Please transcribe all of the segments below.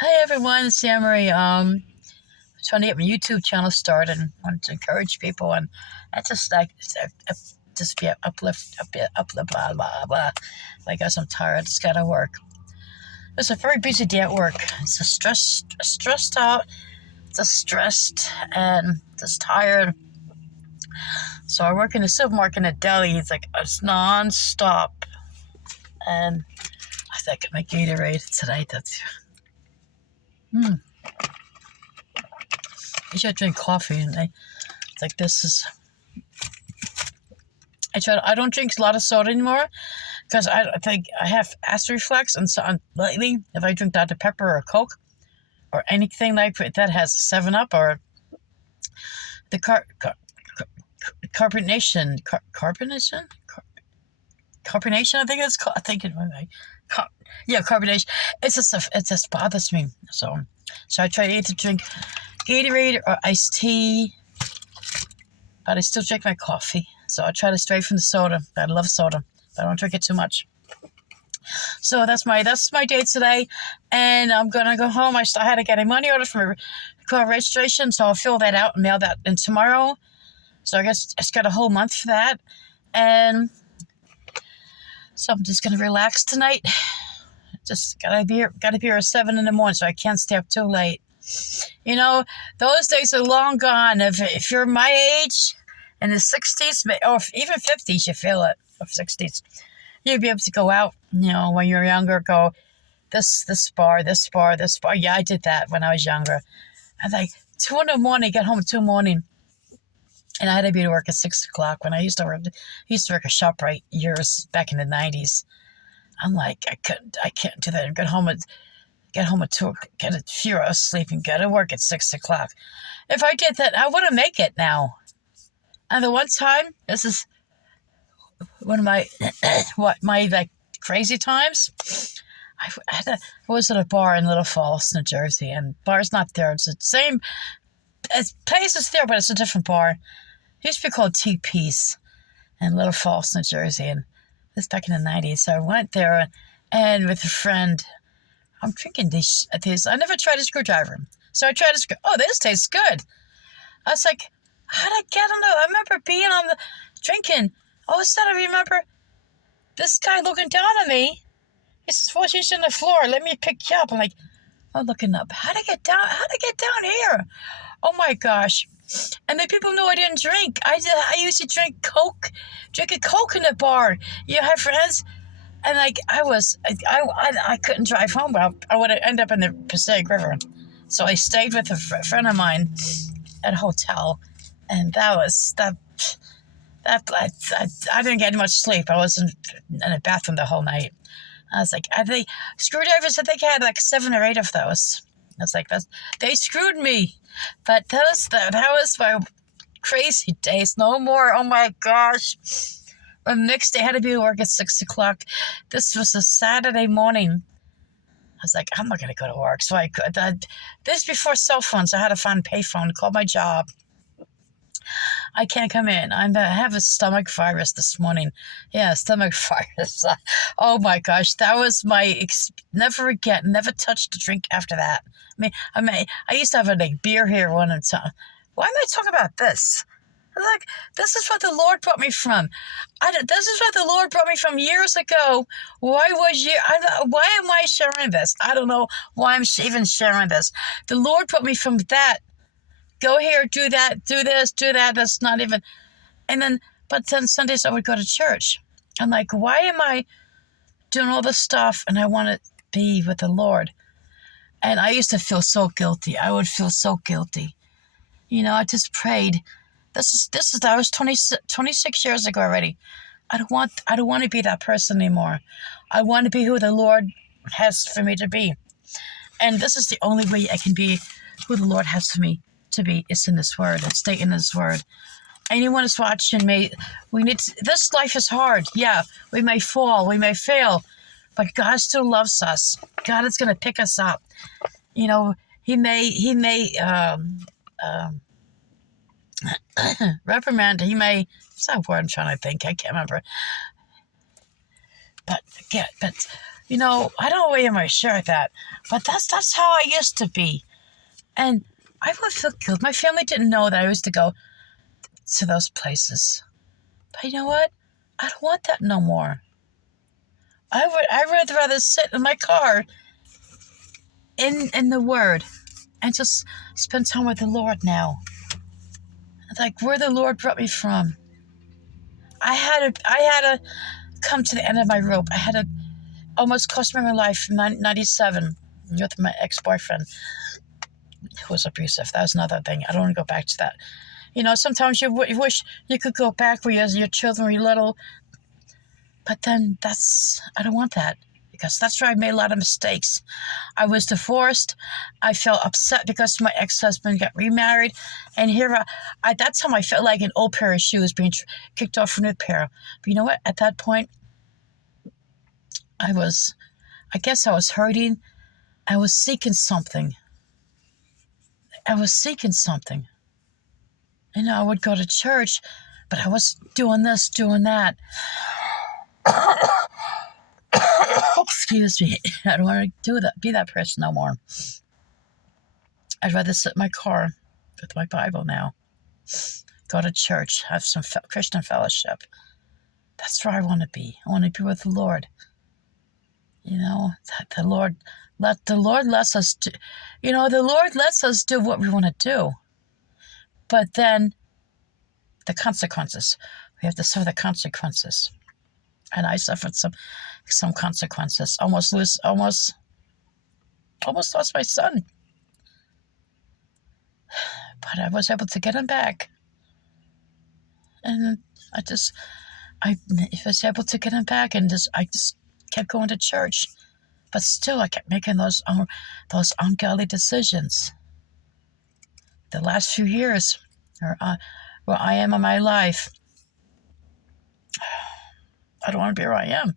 Hey everyone, it's Anne Marie. Trying to get my YouTube channel started and want to encourage people, and I just like just be uplift, blah blah blah. Like, guys, I'm tired. Just gotta work. It's a very busy day at work. It's a stressed out, just stressed and just tired. So I work in a supermarket in a deli. It's non-stop, and I think my Gatorade tonight. That's I should drink coffee, and it's like this is. I don't drink a lot of soda anymore because I think I have acid reflux, and so lately, if I drink Dr. Pepper or Coke or anything like that has 7-Up or the carbonation, I think it's called. I think carbonation. It just bothers me. So I try to either drink Gatorade or iced tea, but I still drink my coffee. So I try to stray from the soda. I love soda, but I don't drink it too much. So that's my day today, and I'm gonna go home. I had to get a money order for my car registration, so I'll fill that out and mail that in tomorrow. So I guess it's got a whole month for that, and so I'm just gonna relax tonight. Just gotta be here at 7 in the morning, so I can't stay up too late. You know, those days are long gone. If you're my age, in the 60s or even 50s, you feel it, or 60s, you'd be able to go out, when you're younger, go this bar. Yeah, I did that when I was younger. And like 2 in the morning, get home at 2 in the morning. And I had to be to work at 6 o'clock when I used to work at ShopRite years back in the 90s. I'm like, I can't do that. Get home at 2, get a few hours sleep and go to work at 6 o'clock. If I did that, I wouldn't make it now. And the one time, this is one of my my crazy times. I was at a bar in Little Falls, New Jersey, and bar's not there. It's the same. Place is there, but it's a different bar. It used to be called TP's in Little Falls, New Jersey, and this back in the 90s. So I went there, and with a friend, I'm drinking these. I never tried a screwdriver, so I tried a oh, this tastes good. I was like, how did I get on the? I remember being on the drinking. All of a sudden, I remember this guy looking down at me. He says, "Well, she's on the floor. Let me pick you up." I'm like, I'm looking up. How to get down? How to get down here? Oh my gosh! And then people knew I didn't drink. I used to drink Coke, drinking Coke in the bar. You have friends, and like I couldn't drive home. Well, I would end up in the Passaic River. So I stayed with a friend of mine at a hotel, and that I didn't get much sleep. I was in the bathroom the whole night. I was like, screwdrivers, I think I had like 7 or 8 of those. I was like, they screwed me. But that was my crazy days. No more. Oh my gosh. The next day I had to be at work at 6 o'clock. This was a Saturday morning. I was like, I'm not going to go to work. So I could. This before cell phones. I had to find a payphone, call my job. I can't come in. I have a stomach virus this morning. Yeah, stomach virus. Oh my gosh, that was never again. Never touched a drink after that. I used to have a beer here one time. Why am I talking about this? Like, this is what the Lord brought me from. This is what the Lord brought me from years ago. Why am I sharing this? I don't know why I'm even sharing this. The Lord brought me from that. Go here, do that, do this, do that. That's not even. But then Sundays I would go to church. I'm like, why am I doing all this stuff and I want to be with the Lord? And I used to feel so guilty. I would feel so guilty. I just prayed. That was 26 years ago already. I don't want to be that person anymore. I want to be who the Lord has for me to be. And this is the only way I can be who the Lord has for me to be. It's in this word. It's stay in this word. Anyone is watching this life is hard. Yeah, we may fall, we may fail, but God still loves us. God is going to pick us up. He may reprimand. It's not a word I'm trying to think. I can't remember. But I don't know why am I sure of that, but that's how I used to be. And I would feel guilt. My family didn't know that I used to go to those places. But you know what? I don't want that no more. I would rather sit in my car in the Word and just spend time with the Lord now. Like where the Lord brought me from. I had to come to the end of my rope. I had to almost cost me my life in 97 with my ex-boyfriend who was abusive. That was another thing. I don't want to go back to that. Sometimes you wish you could go back where your children were little. But then I don't want that. Because that's where I made a lot of mistakes. I was divorced. I felt upset because my ex-husband got remarried. And here, that time I felt like an old pair of shoes being kicked off a new pair. But you know what? At that point, I guess I was hurting. I was seeking something. I would go to church, but I was doing this, doing that. Excuse me. I don't want to be that person no more. I'd rather sit in my car with my Bible now. Go to church, have some Christian fellowship. That's where I want to be. I want to be with the Lord. That the Lord lets us do. The Lord lets us do what we want to do. But then the consequences. We have to suffer the consequences. And I suffered some consequences. Almost lost my son. But I was able to get him back. And I was able to get him back, and I just kept going to church. But still, I kept making those ungodly decisions. The last few years, where I am in my life, I don't want to be where I am.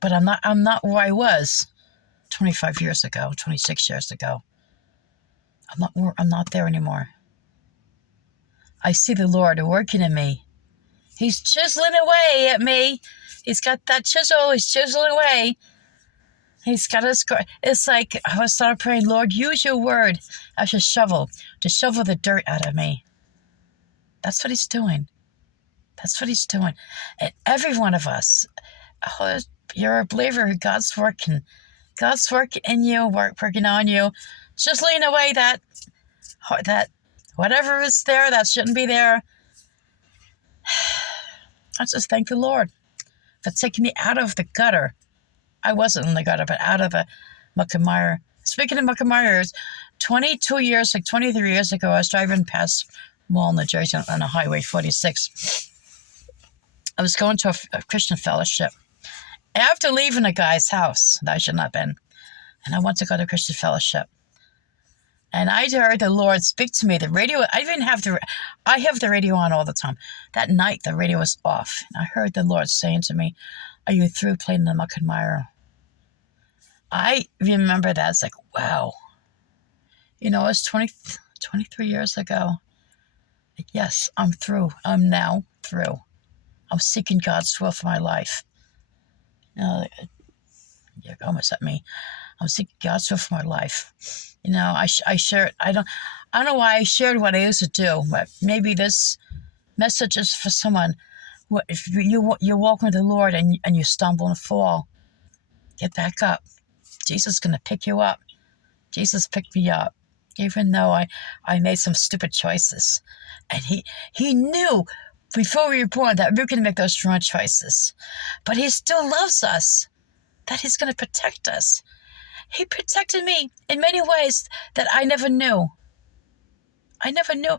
But I'm not where I was 25 years ago, 26 years ago. I'm not there anymore. I see the Lord working in me. He's chiseling away at me. He's got that chisel. He's chiseling away. He's got his. It's like I started praying, Lord, use your word as a shovel to shovel the dirt out of me. That's what he's doing. And every one of us, you're a believer. God's working in you, working on you. Chiseling away that whatever is there that shouldn't be there. I just thank the Lord for taking me out of the gutter. I wasn't in the gutter, but out of the muck and mire. Speaking of muck and mire, 23 years ago, I was driving past Mall, New Jersey on Highway 46. I was going to a Christian fellowship. After leaving a guy's house that I should not have been, and I went to go to Christian fellowship. And I heard the Lord speak to me. The radio, I have the radio on all the time. That night, the radio was off. And I heard the Lord saying to me, are you through playing the muck and mire? I remember that. It's like, wow. It was 23 years ago. Yes, I'm through. I'm now through. I'm seeking God's will for my life. You're almost at me. I'm seeking God's will for my life. I shared. I don't know why I shared what I used to do, but maybe this message is for someone. If you're walking with the Lord and you stumble and fall, get back up. Jesus is going to pick you up. Jesus picked me up, even though I made some stupid choices. And he knew before we were born that we were going to make those wrong choices. But he still loves us, that he's going to protect us. He protected me in many ways that I never knew. I never knew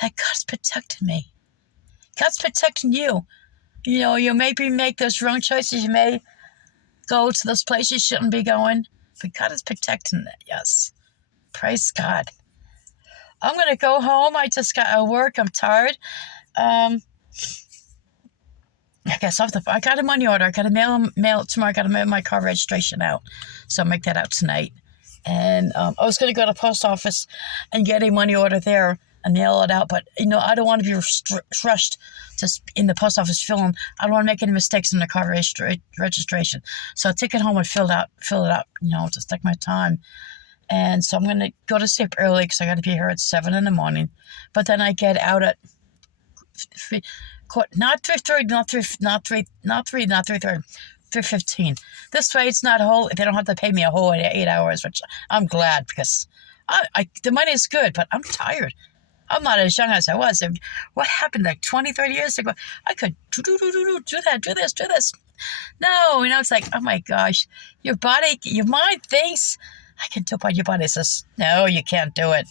that God's protecting me. God's protecting you. You maybe make those wrong choices. You may go to those places you shouldn't be going. But God is protecting us. Praise God. I'm going to go home. I just got out of work. I'm tired. I guess I got a money order. I got to mail it tomorrow. I got to mail my car registration out. So I'll make that out tonight. And I was going to go to the post office and get a money order there. and mail it out. But, I don't want to be rushed just in the post office filling. I don't want to make any mistakes in the car registration. So I take it home and fill it out, just take my time. And so I'm going to go to sleep early because I got to be here at 7 in the morning. But then I get out at not 3:30, not 3:30, 3:15. This way it's not they don't have to pay me a whole 8 hours, which I'm glad because the money is good, but I'm tired. I'm not as young as I was. What happened like 20, 30 years ago? I could do this. No, it's like, oh my gosh, your mind thinks I can do it, but your body says, no, you can't do it.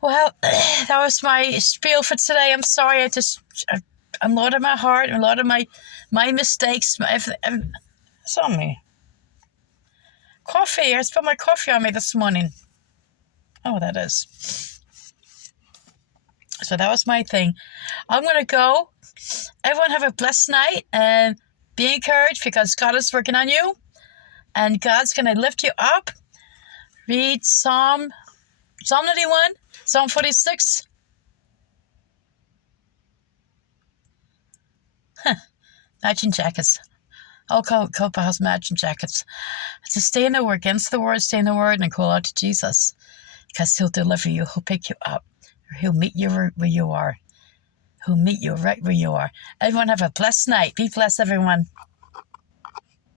Well, that was my spiel for today. I'm sorry. I'm Lord of my heart, and a lot of my mistakes. It's on me. Coffee. I spilled my coffee on me this morning. Oh, that is. So that was my thing. I'm going to go. Everyone have a blessed night and be encouraged because God is working on you and God's going to lift you up. Read Psalm 91, Psalm 46. Matching jackets. Oh, Copa has matching jackets. To stay in the word, against the word, stay in the word, and call out to Jesus. Because he'll deliver you, he'll pick you up. He'll meet you where you are. He'll meet you right where you are. Everyone have a blessed night. Be blessed, everyone.